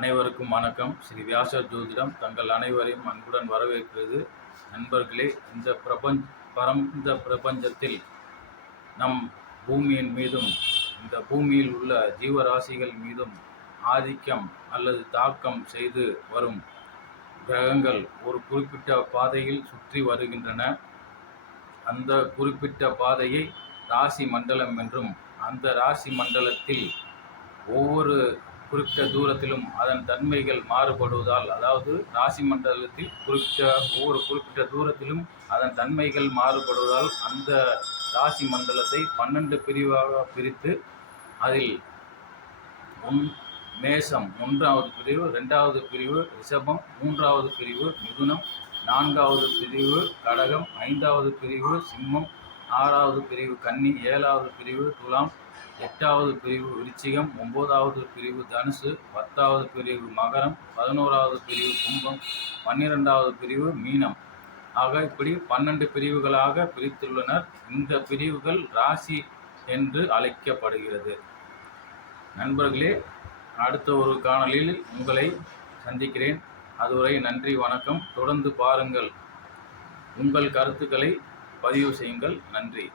அனைவருக்கும் வணக்கம். ஸ்ரீ வியாச ஜோதிடம் தங்கள் அனைவரையும் அன்புடன் வரவேற்கிறது. நண்பர்களே இந்த பிரபஞ்ச பரந்த பிரபஞ்சத்தில் நம் பூமியின் மீதும் இந்த பூமியில் உள்ள ஜீவராசிகள் மீதும் ஆதிக்கம் அல்லது தாக்கம் செய்து வரும் கிரகங்கள் ஒரு குறிப்பிட்ட பாதையில் சுற்றி வருகின்றன. அந்த குறிப்பிட்ட பாதையை ராசி மண்டலம் என்றும் அந்த ராசி மண்டலத்தில் ஒவ்வொரு குறிப்பிட்ட தூரத்திலும் அதன் தன்மைகள் மாறுபடுவதால் அதாவது ராசி மண்டலத்தில் குறிப்பிட்ட ஒவ்வொரு குறிப்பிட்ட தூரத்திலும் அதன் தன்மைகள் மாறுபடுவதால் அந்த ராசி மண்டலத்தை பன்னெண்டு பிரிவாக பிரித்து அதில் ஒன் மேசம் ஒன்றாவது பிரிவு ரெண்டாவது பிரிவு ரிஷபம் மூன்றாவது பிரிவு மிதுனம் நான்காவது பிரிவு கடகம் ஐந்தாவது பிரிவு சிம்மம் ஆறாவது பிரிவு கன்னி ஏழாவது பிரிவு துலாம் எட்டாவது பிரிவு விருச்சிகம் ஒன்பதாவது பிரிவு தனுசு பத்தாவது பிரிவு மகரம் பதினோராவது பிரிவு கும்பம் பன்னிரெண்டாவது பிரிவு மீனம். ஆக இப்படி பன்னெண்டு பிரிவுகளாக பிரித்துள்ளனர். இந்த பிரிவுகள் ராசி என்று அழைக்கப்படுகிறது. நண்பர்களே அடுத்த ஒரு காணலில் உங்களை சந்திக்கிறேன். அதுவரை நன்றி வணக்கம். தொடர்ந்து பாருங்கள். உங்கள் கருத்துக்களை பதிவு செய்யுங்கள். நன்றி.